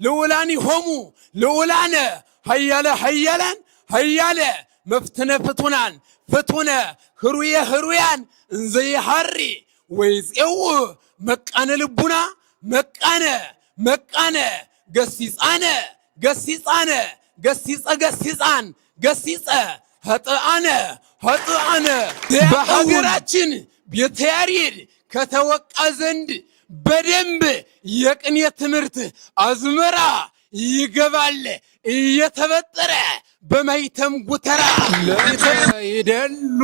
ልዑላን ይሆሙ ልዑላነ ሀያለ መፍትነ ፍቱነ ህሩያን እንዘይሃሪ ወይፄው መቃነ ልቡና መቃነ ገሲጸ ሀጥአነ በሀገራችን ቤተ ያሬድ ከተወቃ ዘንድ በደንብ የቅኔ ትምህርት አዝመራ ይገባል እየተበጠረ በማይተም ጉተራ ይደሉ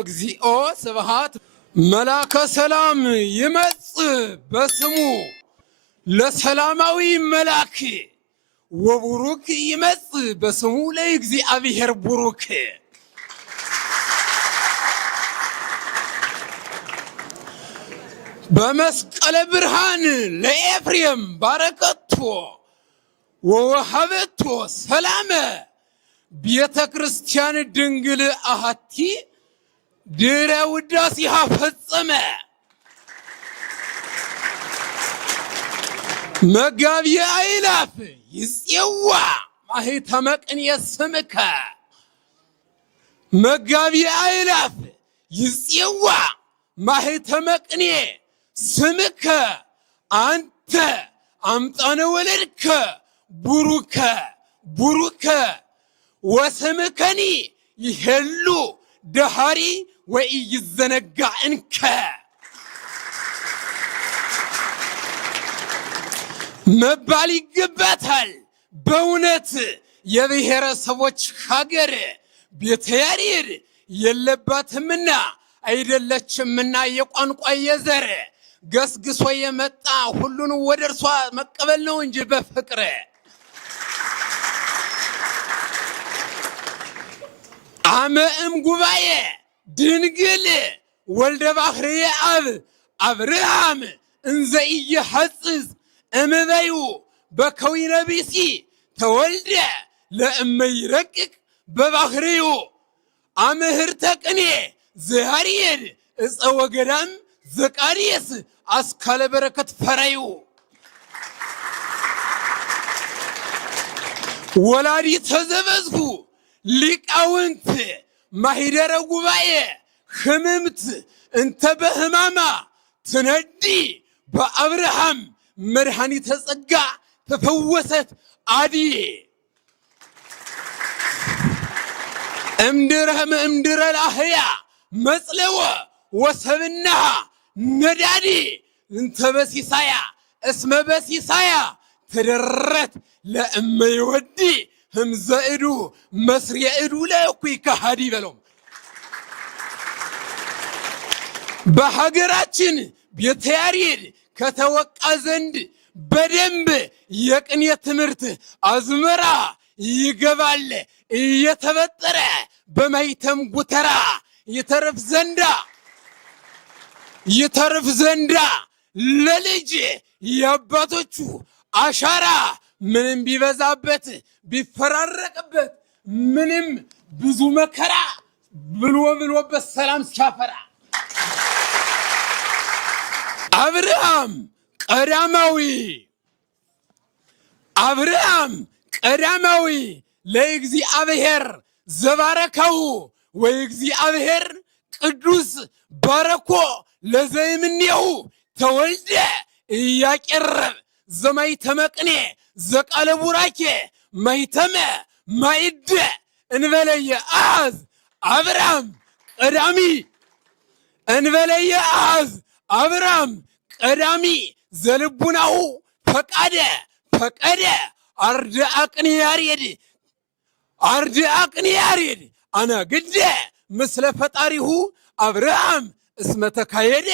እግዚኦ ስብሃት መላከ ሰላም ይመጽእ በስሙ ለሰላማዊ መላክ ወቡሩክ ይመጽእ በስሙ ለእግዚአብሔር ቡሩክ በመስቀለ ብርሃን ለኤፍሬም ባረከቶ ወወሃበቶ ሰላመ ቤተ ክርስቲያን ድንግል አሃቲ ድረ ውዳሴሃ ፈጸመ መጋቢ አእላፍ ይፄዋ ማኅተመ ቅኔ ስምከ መጋቢ አእላፍ ይፄዋ ማኅተመ ቅኔ ስምከ አንተ አምጣነ ወለድከ ቡሩከ ወስምከኒ ይሄሉ ደሃሪ ወኢይዘነጋ እንከ መባል ይገባታል። በእውነት የብሔረሰቦች ሀገር ቤተ ያሬድ የለባትምና አይደለችምና የቋንቋ የዘር ገስግሶ የመጣ ሁሉን ወደ እርሷ መቀበል ነው እንጂ በፍቅር አመእም ጉባኤ ድንግል ወልደ ባሕርየ አብ አብርሃም እንዘ ኢይሐጽጽ እምበዩ በከዊነ ቢሲ ተወልደ ለእመይረቅቅ በባሕርዩ አምህርተ ቅኔ ዘያሬድ ዕፀ ወገዳም ዘቃርየስ አስካለ በረከት ፈራዩ ወላዲተ ዘበዝሁ ሊቃውንት ማኅደረ ጉባኤ ህምምት እንተ በህማማ ትነዲ በአብርሃም መድኃኒተ ጸጋ ተፈወሰት አድዬ እምድረ ላህያ መጽለወ ወሰብናሃ ነዳዲ እንተ በሲሳያ እስመ በሲሳያ ተደረት ለእመይወዲ ህምዘእዱ መስሪየእዱ ለእኩይ ከሃዲ በሎም በሀገራችን ቤተ ያሬድ ከተወቃ ዘንድ በደንብ የቅኔ ትምህርት አዝመራ ይገባል እየተበጠረ በማይተም ጉተራ ይተርፍ ዘንዳ ለልጅ የአባቶቹ አሻራ ምንም ቢበዛበት ቢፈራረቅበት ምንም ብዙ መከራ ብሎበት ሰላም ሲያፈራ አብርሃም ቀዳማዊ ለእግዚአብሔር ዘባረከው ወእግዚአብሔር ቅዱስ ባረኮ ለዘይምኔው ተወልደ እያቄረብ ዘማይተመ ቅኔ ዘቃለ ቡራኬ ማይተመ ማይደ እንበለየ አዝ አብርሃም ቀዳሚ እንበለየ አዝ አብርሃም ቀዳሚ ዘልቡናሁ ፈቀደ አርድአ ቅኔ ያሬድ አነግደ ምስለ ፈጣሪሁ አብርሃም እስመ ተካየደ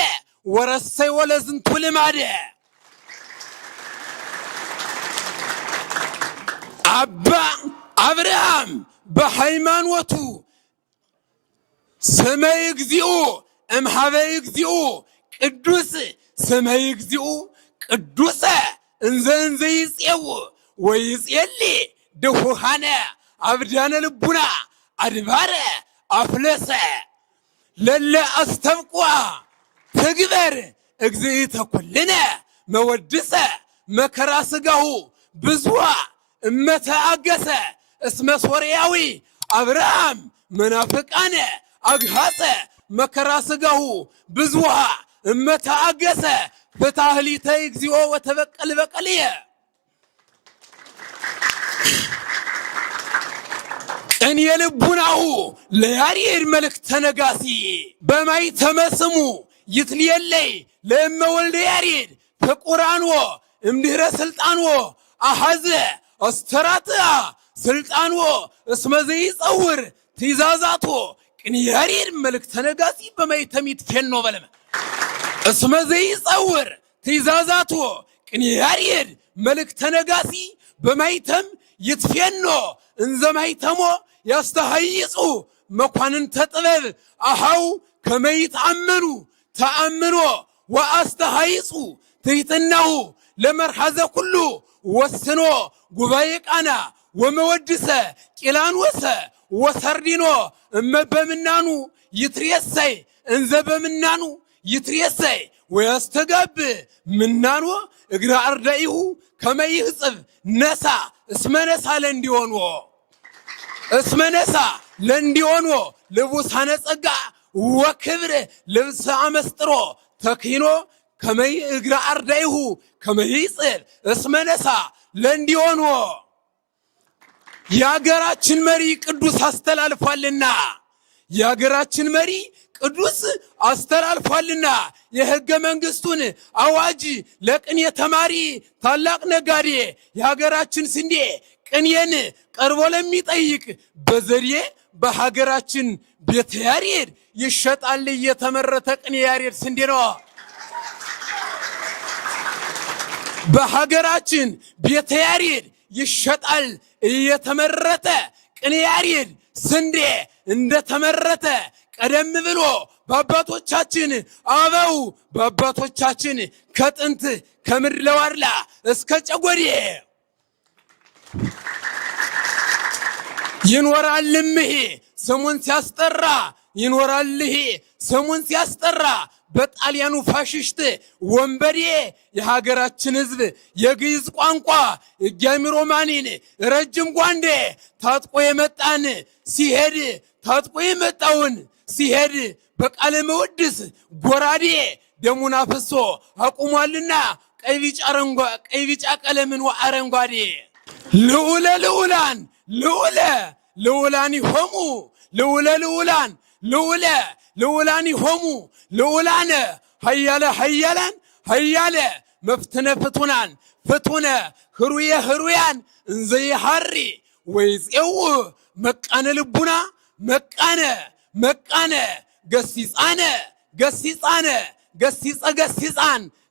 ወረሰይ ወለዝንቱ ልማደ አባ አብርሃም በሃይማኖቱ ስመ እግዚኦ እምሃበ እግዚኦ ቅዱስ ስመ እግዚኦ ቅዱሰ እንዘ ይፄው ወይፄሊ ድሁሃነ አብዳነ ልቡና አድባረ አፍለሰ ለለ አስተብቋ ትግበር እግዚእተ ኩልነ መወድሰ መከራ ስጋሁ ብዙሃ እመተአገሰ እስመ ሶርያዊ አብርሃም መናፍቃነ አግሃሰ መከራ ስጋሁ ብዙሃ እመተአገሰ ፍታህሊተ እግዚኦ ወተበቀል በቀልየ ቅን የልቡናሁ ለያሬድ መልእክተ ነጋሲ በማኅተመ ስሙ ይትልየለይ ለእመ ወልደ ያሬድ ፍቁራንዎ እምድኅረ ስልጣንዎ አሐዘ አስተራትአ ስልጣንዎ እስመ ዘይጸውር ትእዛዛቶ ቅን ያሬድ መልእክተ ነጋሲ በማኅተም ይትፌኖ በለመ እስመ ዘይጸውር ትእዛዛቶ ቅን ያሬድ መልእክተ ነጋሲ በማኅተም ይትፌኖ እንዘ ማኅተሞ ያስተሃይጹ መኳንንተ ጥበብ አሃው ከመ ይትአመኑ ተአምኖ ወአስተሃይጹ ትሕትናሁ ለመርሐዘ ኩሉ ወስኖ ጉባኤ ቃና ወመወድሰ ቂላንወሰ ወሰርዲኖ እመ በምናኑ ይትሬሰይ እንዘ በምናኑ ይትሬሰይ ወያስተጋብ ምናኖ እግረ አርዳኢሁ ከመ ይህጽብ ነሳ እስመ ነሳ ለእንዲሆንዎ እስመ ነሳ ለእንዲሆንዎ ልቡሳነ ጸጋ ወክብር ልብሰ አመስጥሮ ተኪኖ ከመ እግረ አርዳኢሁ ከመ ይጽል እስመ ነሳ ለእንዲሆንዎ የሀገራችን መሪ ቅዱስ አስተላልፏልና የሀገራችን መሪ ቅዱስ አስተላልፏልና የሕገ መንግሥቱን አዋጅ ለቅኔ ተማሪ ታላቅ ነጋዴ የሀገራችን ስንዴ ቅኔን ቀርቦ ለሚጠይቅ በዘዴ በሀገራችን ቤተ ያሬድ ይሸጣል እየተመረተ ቅኔ ያሬድ ስንዴ ነው። በሀገራችን ቤተ ያሬድ ይሸጣል እየተመረተ ቅኔ ያሬድ ስንዴ እንደተመረተ ቀደም ብሎ በአባቶቻችን አበው በአባቶቻችን ከጥንት ከምድረ ዋድላ እስከ ጨጎዴ ይኖራልምሄ ስሙን ሲያስጠራ ይኖራልሄ ስሙን ሲያስጠራ በጣሊያኑ ፋሽስት ወንበዴ የሀገራችን ሕዝብ የግዕዝ ቋንቋ የጋሚሮ ማኒን ረጅም ጓንዴ ታጥቆ የመጣን ሲሄድ ታጥቆ የመጣውን ሲሄድ በቃለ መወድስ ጎራዴ ደሙን አፍሶ አቁሟልና ቀይ ቢጫ ቀለምን አረንጓዴ ልዑለ ልዑላን ልዑላን ይሆሙ ልዑላን ይሆሙ ልዑላነ ሀያለ መፍትነ ፍቱነ ህሩያን እንዘ ይሃሪ ወይፄው መቃነ ልቡና መቃነ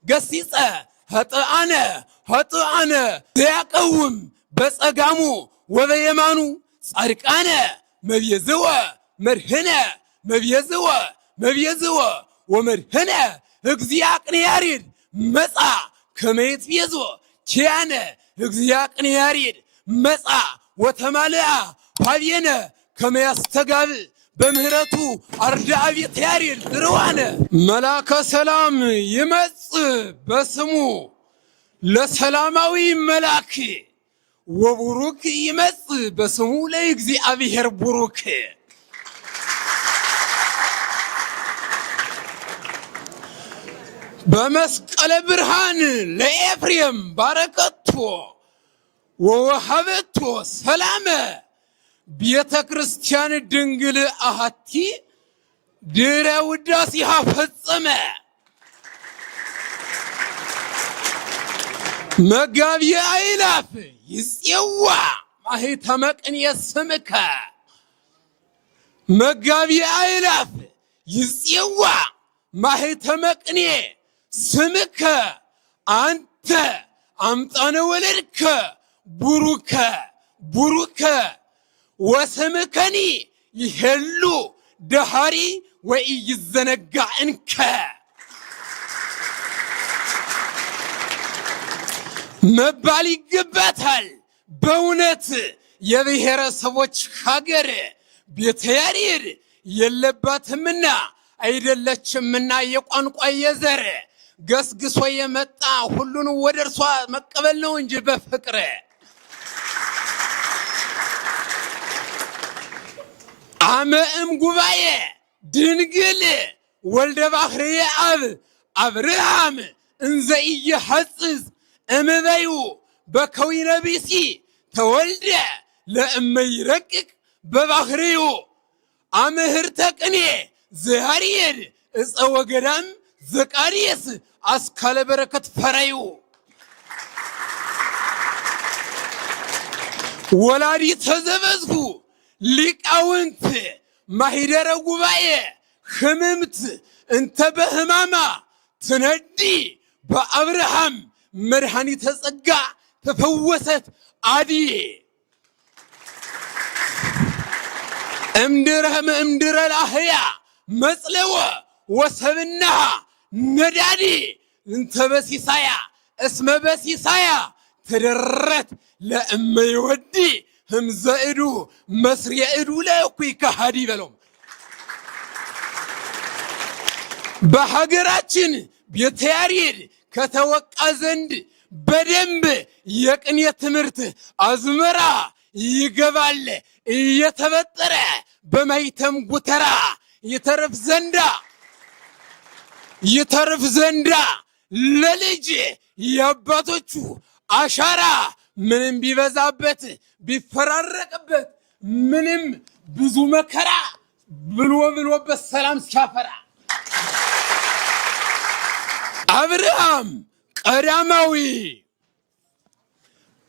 ገሲፀ ሀጥአነ ዘያቀውም በጸጋሙ ወበየማኑ ጻድቃነ መብየዝወ ወመድህነ እግዚአ ቅኔ ያሬድ መጻ ከመ ይትቤዞ ኪያነ እግዚአ ቅኔ ያሬድ መጻ ወተማልአ ኀቤነ ከመ ያስተጋብእ በምህረቱ አርዳአ ቤተ ያሬድ ድርዋነ መላከ ሰላም ይመጽእ በስሙ ለሰላማዊ መላክ ወቡሩክ ይመጽእ በስሙ ለእግዚአብሔር ቡሩክ በመስቀለ ብርሃን ለኤፍሬም ባረከቶ ወወሃበቶ ሰላመ ቤተ ክርስቲያን ድንግል አሃቲ ድረ ውዳሴሃ ፈጸመ መጋቢ አእላፍ ይፄዋ ማኅተመ ቅኔ ስምከ መጋቢ አእላፍ ይፄዋ ማኅተመ ቅኔ ስምከ አንተ አምጣነ ወለድከ ቡሩከ ወስምከኒ ይሄሉ ደሃሪ ወኢይዘነጋ እንከ መባል ይገባታል። በእውነት የብሔረሰቦች ሀገር ቤተ ያሬድ የለባትምና አይደለችምና የቋንቋ የዘር ገስግሶ የመጣ ሁሉን ወደ እርሷ መቀበል ነው እንጂ በፍቅር አመም ጉባኤ ድንግል ወልደ ባህርየ አብ አብርሃም እንዘ ኢየሐጽጽ እምበዩ በከዊነ ቢሲ ተወልደ ለእመይረቅቅ በባህርዩ አምህርተ ቅኔ ዘያሬድ ዕፀ ወገዳም ዘቃርየስ አስካለ በረከት ፈረዩ ወላዲተ ዘበዝሁ ሊቃውንት ማሂደረ ጉባኤ ህምምት እንተ በህማማ ትነዲ በአብርሃም መድኃኒተ ጸጋ ተፈወሰት አድዬ እምድረ ላህያ መጽለወ ወሰብናሃ ነዳዲ እንተ በሲሳያ እስመ በሲሳያ ተደረት ለእመይወዲ ህምዘእዱ መስሪየእዱ ለእኩይ ከሃዲ በሎም በሀገራችን ቤተ ያሬድ ከተወቃ ዘንድ በደንብ የቅኔ ትምህርት አዝመራ ይገባል እየተበጠረ በማይተም ጉተራ ይተርፍ ዘንዳ ለልጅ የአባቶቹ አሻራ ምንም ቢበዛበት ቢፈራረቅበት ምንም ብዙ መከራ ብሎበት ሰላም ሲያፈራ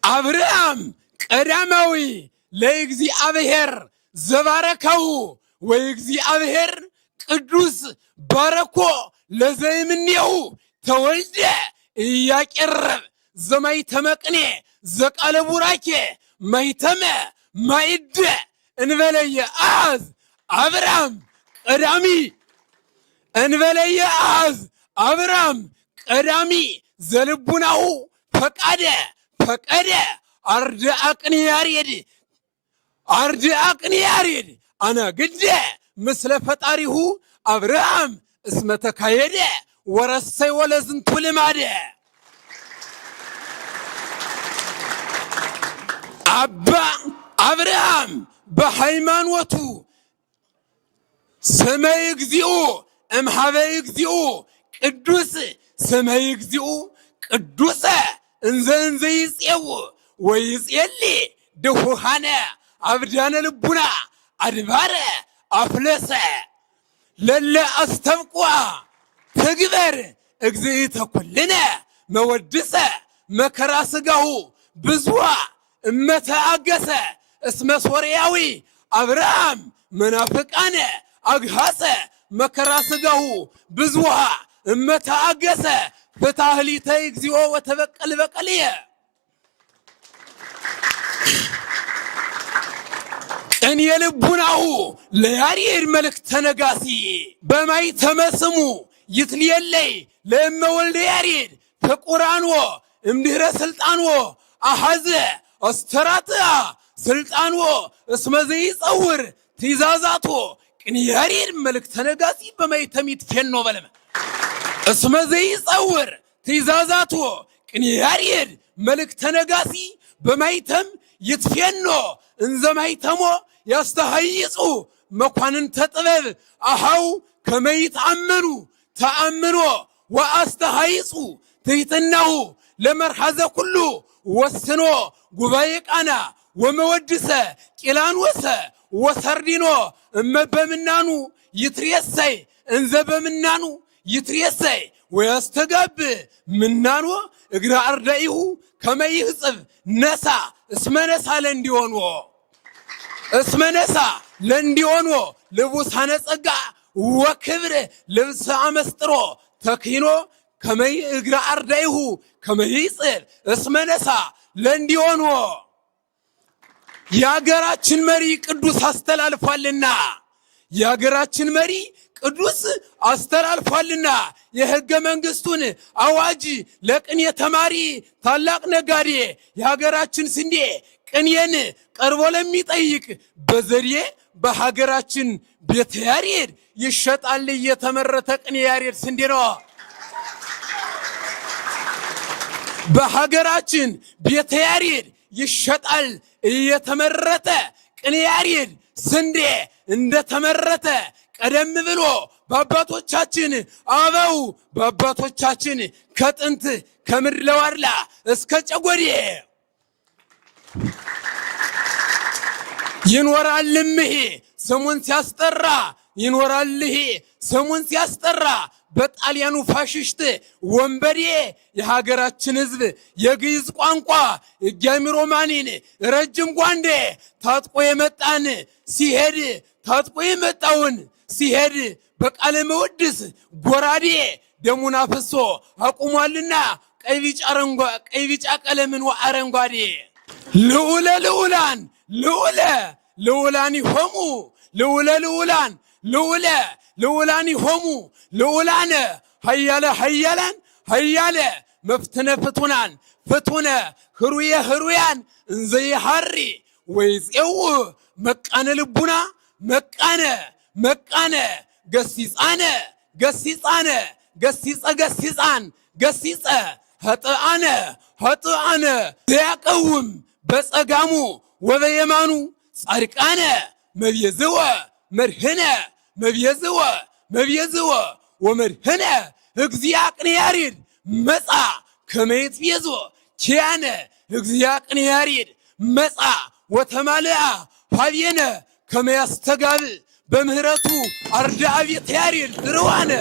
አብርሃም ቀዳማዊ ለእግዚአብሔር ዘባረከው ወእግዚአብሔር ቅዱስ ባረኮ ለዘይምኔው ተወልደ እያቀረብ ዘማይተመ ቅኔ ዘቃለ ቡራኬ ማይተመ ማይደ እንበለየ አዝ አብርሃም ቀዳሚ እንበለየ አዝ አብርሃም ቀዳሚ ዘልቡናሁ ፈቀደ አርድአ ቅኔ ያሬድ አነግደ ምስለ ፈጣሪሁ አብርሃም እስመ ተካየደ ወረሰይ ወለዝንቱ ልማደ አባ አብርሃም በሃይማኖቱ ሰማይ እግዚኦ እምሃበይ እግዚኦ ቅዱስ ሰማይ እግዚኦ ቅዱሰ እንዘ ይጼው ወይጼሊ ድሁሃነ አብዳነ ልቡና አድባረ አፍለሰ ለለ አስተብቋ ትግበር እግዚእተ ኩልነ መወድሰ መከራ ስጋሁ ብዙዋ እመተአገሰ እስመ ሶርያዊ አብርሃም መናፍቃነ አግሃሰ መከራ ስጋሁ ብዙዋ እመተአገሰ ፍታህሊተ እግዚኦ ወተበቀል በቀልየ ቅኔ ልቡናሁ ለያሬድ መልእክተ ነጋሲ በማይተመ ስሙ ይትልየለይ ለእመ ወልደ ያሬድ ፍቁራንዎ እምድኅረ ስልጣንዎ አሐዘ አስተራትአ ስልጣንዎ እስመ ዘይጸውር ትእዛዛቶ ቅኔ ያሬድ መልእክተ ነጋሲ በማይተም ይትፌኖ በለመ እስመ ዘይጸውር ትእዛዛቶ ቅኔ ያሬድ መልእክተ ነጋሲ በማይተም ይትፌኖ እንዘ ማይተሞ ያስተሃይጹ መኳንንተ ጥበብ አሃው ከመይትአመኑ ተአምኖ ወአስተሃይጹ ትሕትናሁ ለመርሐዘ ኩሉ ወስኖ ጉባኤ ቃና ወመወድሰ ቂላንወሰ ወሰርዲኖ እመ በምናኑ ይትሬሰይ እንዘ በምናኑ ይትሬሰይ ወያስተጋብ ምናኖ እግረ አርዳኢሁ ከመይህጽብ ነሳ እስመነሳ ለእንዲሆንዎ ልቡሳነ ጸጋ ወክብር ልብሰ አመስጥሮ ተኪኖ ከመይ እግረ አርዳኢሁ ከመይጽብ እስመነሳ ለእንዲሆንዎ የሀገራችን መሪ ቅዱስ አስተላልፏልና የሕገ መንግሥቱን አዋጅ ለቅኔ ተማሪ ታላቅ ነጋዴ የሀገራችን ስንዴ ቅኔን ቀርቦ ለሚጠይቅ በዘዴ በሀገራችን ቤተ ያሬድ ይሸጣል እየተመረተ ቅኔ ያሬድ ስንዴ ነው። በሀገራችን ቤተ ያሬድ ይሸጣል እየተመረተ ቅኔ ያሬድ ስንዴ እንደተመረተ ቀደም ብሎ በአባቶቻችን አበው በአባቶቻችን ከጥንት ከምድረ ዋድላ እስከ ጨጎዴ ይኖራልም ይሄ ስሙን ሲያስጠራ ይኖራል ይሄ ስሙን ሲያስጠራ በጣሊያኑ ፋሽስት ወንበዴ የሀገራችን ሕዝብ የግዕዝ ቋንቋ የጋሚ ሮማኒን ረጅም ጓንዴ ታጥቆ የመጣን ሲሄድ ታጥቆ የመጣውን ሲሄድ በቃለ መወድስ ጎራዴ ደሙን አፍሶ አቁሟልና ቀይ ቢጫ ቀለምን አረንጓዴ ልዑለ ልዑላን ልዑላን ይሆሙ ልዑላን ይሆሙ ልዑላነ ሀያለ መፍትነ ፍቱነ ህሩያን እንዘ ይሃሪ ወይፄው መቃነ ልቡና መቃነ ገሲፀ ሀጥአነ ዘያቀውም በጸጋሙ ወበየማኑ ጻድቃነ መብየዝወ ወመድህነ እግዚአ ቅኔ ያሬድ መጻ ከመ ይትቤዞ ኪያነ እግዚአ ቅኔ ያሬድ መጻ ወተማልአ ኀቤነ ከመ ያስተጋብእ በምህረቱ አርዳአ ቤተ ያሬድ ዝርዋነ